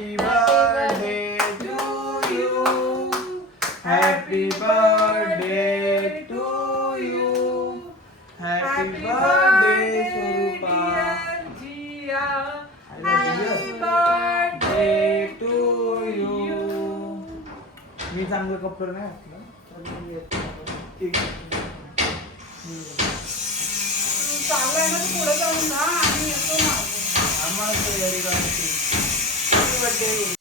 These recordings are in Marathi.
Happy birthday to you. Happy birthday to you. Happy birthday Swarupa. Jiya. Happy birthday to you. मी चांगलं कपडे नाही घातलं तर मी येतो. ठीक आहे. चाललाय ना तू पुढे जाऊन ना आणि येतो ना आम्हाला तयारी करायची. Happy birthday.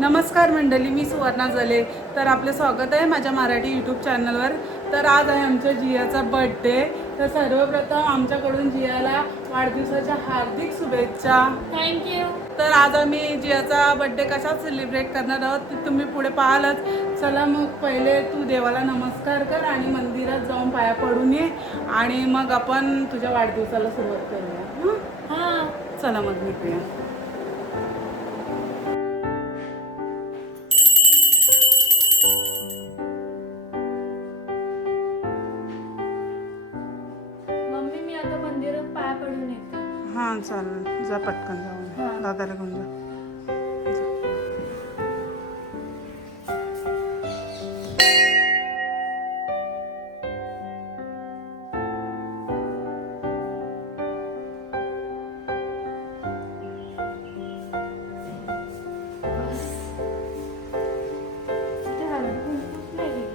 नमस्कार मंडळी, मी सुवर्णा जले. तर आपले स्वागत आहे माझ्या मराठी यूट्यूब चॅनलवर. तर आज आहे आमच्या जियाचा बर्थडे. तर सर्वप्रथम आमच्याकडून जियाला वाढदिवसाच्या हार्दिक शुभेच्छा. थँक्यू. तर आज आम्ही जियाचा बर्थडे कशात सेलिब्रेट करणार आहोत ते तुम्ही पुढे पाहालच. चला मग पहिले तू देवाला नमस्कार कर आणि मंदिरात जाऊन पाया पडून ये आणि मग आपण तुझ्या वाढदिवसाला सुरुवात करूया. हां. चला मग भेटूया. मम्मी मी आता मंदिरात पाया पडून येते. हां चालेल, जा पटकन जाऊन हां. दादाला घेऊन जा. इथे हळद कुंकूच नाही गेली.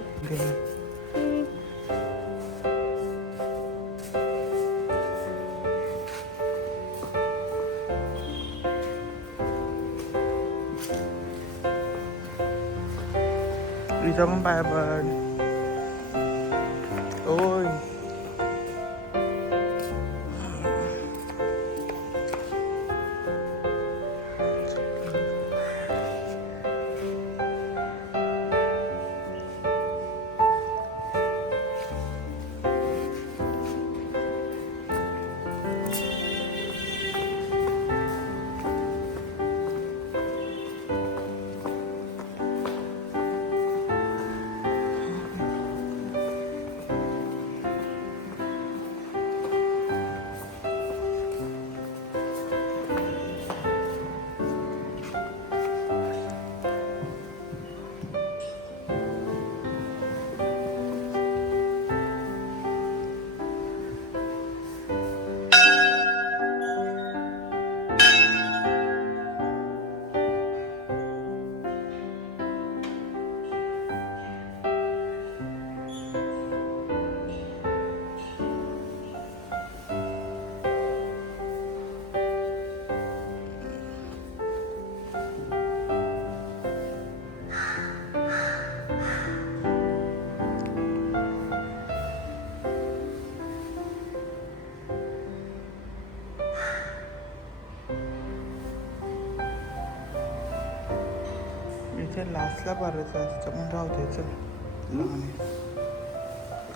इथं पण पाया पड. ओय इथे लास्टला भरायचं असतं पण राहू दे. चल लहान आहे.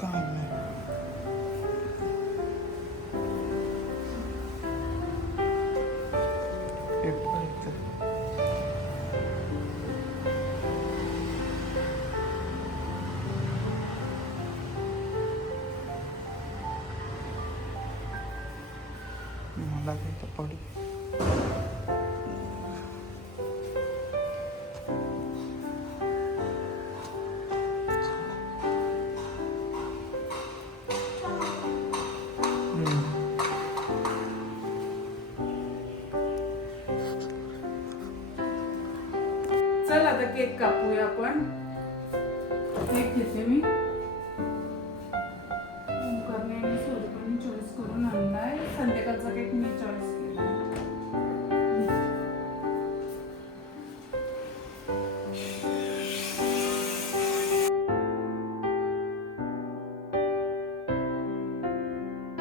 काम नाही. पेपर इथं. मला काही पडू. चल आता केक कापूया आपण. केक घेते मी. ओंकारने आणि स्वरूपाने चॉईस करून आणलाय. संध्याकाळचा केक मी चॉईस केला.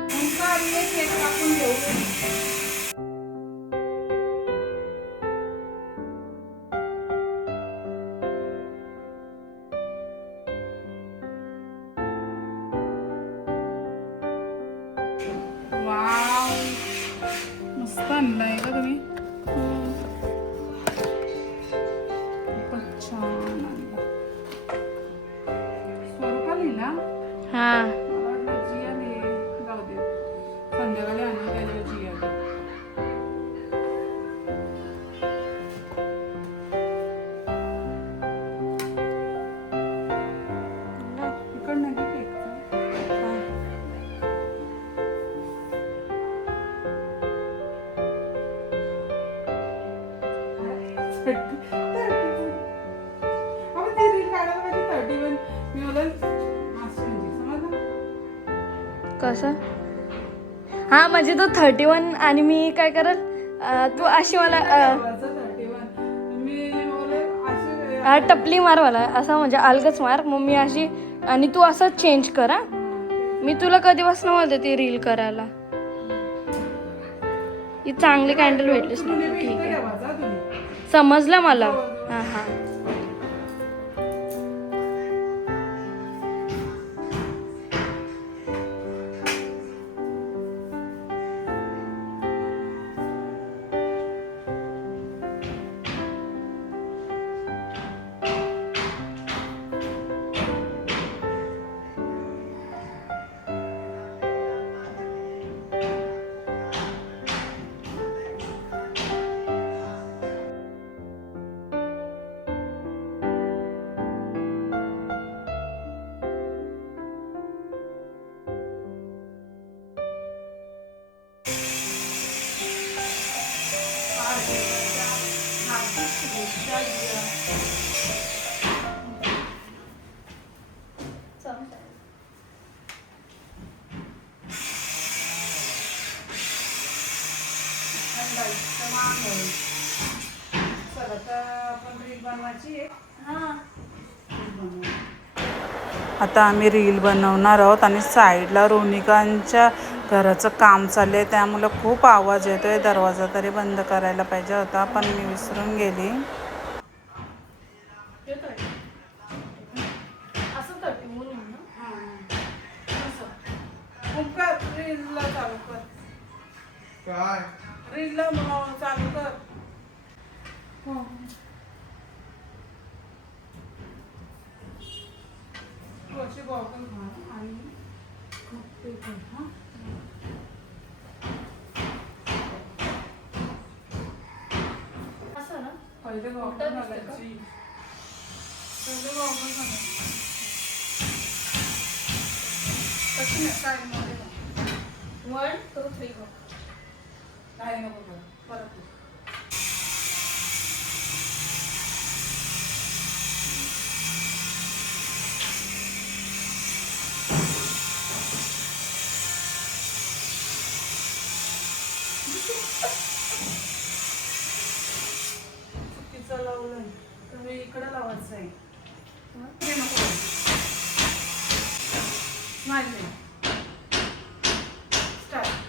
ओंकार ये केक कापून घेऊ. वाव, मस्त आणलाय का तुम्ही? खूपच छान आणला. हा मला वाटलं जिया नाही जाऊ दे संध्याकाळी आणू त्याच्या जिया इकडनं घे केकचं. अहो, ती रील काढायला पाहिजे 31. मी बोलेन, मास्टर म्हणजे, समजलं? कसं हा म्हणजे तो 31 आणि मी काय करल तू अशी मला देवाचं 31. मी बोलेन, अशी टपली मार मला असं म्हणजे अलगच मार मग मी अशी आणि तू असं चेंज कर हा मी तुला कधीपासून म्हणते ती रील करायला ही चांगली कॅन्डल भेटलीस ना तुम्ही ठीक इथे आहे ठेवायचा तुम्ही. समजलं मला हा हा चला आता आपण रील बनवायची आहे. आता आम्ही रील बनवणार आहोत आणि साईडला रोनिकांच्या घराचं काम चालू आहे त्यामुळे खूप आवाज येतोय दरवाजा तरी बंद करायला पाहिजे होता पण मी विसरून गेली. रीलला चालू कर काय रीलला चालू कर अशी बॉटल घाल आणि ते कर हां. पहिले बॉटल घालायची पहिले बॉटल घालायची कशी नाही काय मध्ये 1 2 3 काय नको कर परत चुकीचं लावलं तुम्ही इकडे लावायचं आहे हे नको नाही start.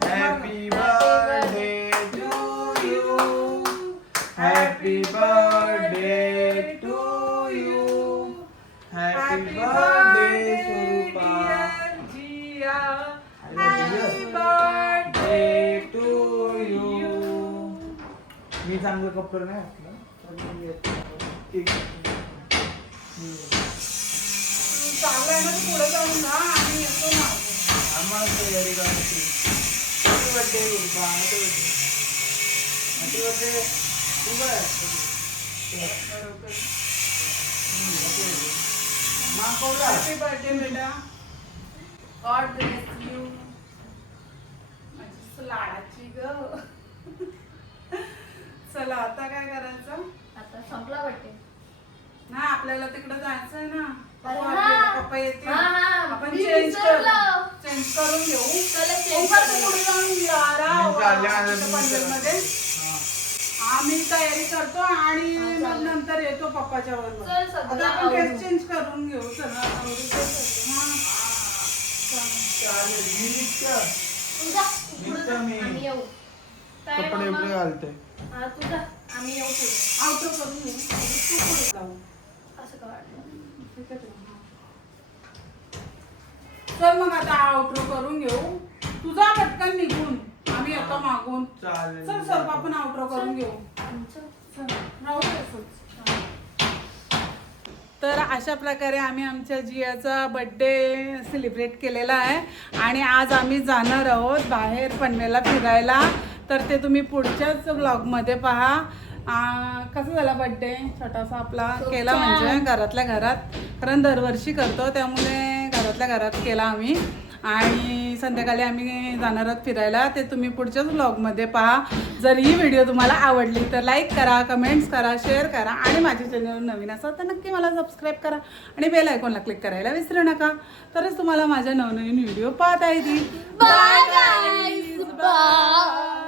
Happy birthday to you. Happy birthday to you. Happy birthday Surupa. Jia. Happy birthday to you. मी चांगलं कपडे नाही चाललाय ना तू पुढे जाऊन ना आणि येतो ना आम्हाला तयारी करायची. Happy birthday Surupa. Happy birthday तू काय हॅपी बर्थडे बेटा. गॉड ब्लेस यू माझी लाडाची ग. चला आता काय करायचं. आता संपला वाटते. ना आपल्याला तिकडे जायचंय ना. अरे पप्पा हा. पप्पा येतील. हा, हा. आपण मी चेंज विसरलो. करून घेऊ. चला change पप्पा, तू करू. पुढे जाऊन राहा. मी चालले आता तिथं मी पंढरमध्ये. आम्ही तयारी करतो आणि मग नंतर येतो पप्पाच्या बरोबर. चल सगळं आता आपण आवरू. ड्रेस चेंज करून घेऊ. चला आवरू ते सगळं. हा. चालेल. मी निघतो. तुझा निघतो मी. आम्ही येऊ. काय कपडे मम्मा? बिपडे घालते. हा तुझा आम्ही येऊ पुढे. आउटरो करून घेऊ. तू पुढे जाऊ. असं का वाटलं. चल मग आता आउटरो करून घेऊ. तुझा पटकन निघून आम्ही येतो मागून. चालेल. चल सर्व आपण आउटरो करून घेऊ. आमचं राहू दे असंच. तर अशा प्रकारे आम्ही आमच्या जियाचा बड्डे सेलिब्रेट केलेला आहे आणि आज आम्ही जाणार आहोत बाहेर पनवेलला फिरायला. तर ते तुम्ही पुढच्याच व्लॉगमध्ये पहा. कसा झाला बड्डे छोटासा आपला केला म्हणजे घरातल्या घरात, कारण दरवर्षी करतो त्यामुळे घरातल्या घरात केला आम्ही. आणि संध्याकाळी आम्ही जाणार आहोत फिरायला. ते तुम्ही पुढच्याच व्लॉगमध्ये पहा. जर ही व्हिडिओ तुम्हाला आवडली तर लाईक करा, कमेंट्स करा, शेअर करा आणि माझ्या चॅनल नवीन असाल तर नक्की मला सबस्क्राईब करा आणि बेल आयकॉनला क्लिक करायला विसरू नका. तरच तुम्हाला माझ्या नवनवीन व्हिडिओ पाहता येतील. Bye guys, bye.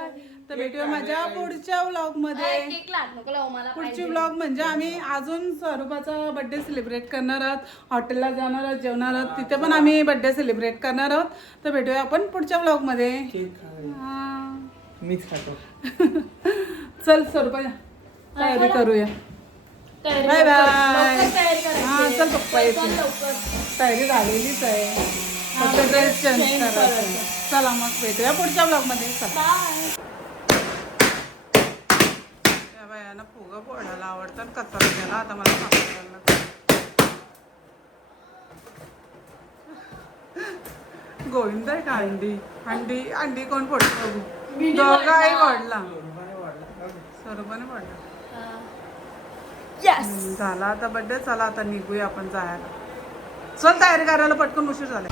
तर भेटूया माझ्या पुढच्या व्लॉगमध्ये. केक लाग नको लावू मला. पुढची व्लॉग म्हणजे आम्ही अजून स्वरूपाचा बड्डे सेलिब्रेट करणार आहोत. हॉटेलला जाणार आहोत, जेवणार आहोत, तिथे पण आम्ही बड्डे सेलिब्रेट करणार आहोत. तर भेटूया आपण पुढच्या व्लॉगमध्ये. केक खायला. हा. मीच खातो. चल स्वरूपा तयारी करूया. तयारी बाय लवकर- बाय. लवकर तयारी करायची. हा चल पप्पा चल येतील. लवकर. तयारी झालेलीच आहे. फक्त ड्रेस चेंज करायचं. चला मग भेटूया पुढच्या ब्लॉगमध्ये. चला. बाय. त्या बायानं फुगा फोडायला आवडतात. कचरा गेला आता मला सापडायला. गोविंद आहे का अंडी? अंडी अंडी कोण फोडतो बघू. दोघाही फोडला. स्वरूपाने फोडला. Yes. झाला आता बड्डे. चला आता निघूया आपण जायला. चल तयारी करायला पटकन उशीर झाला.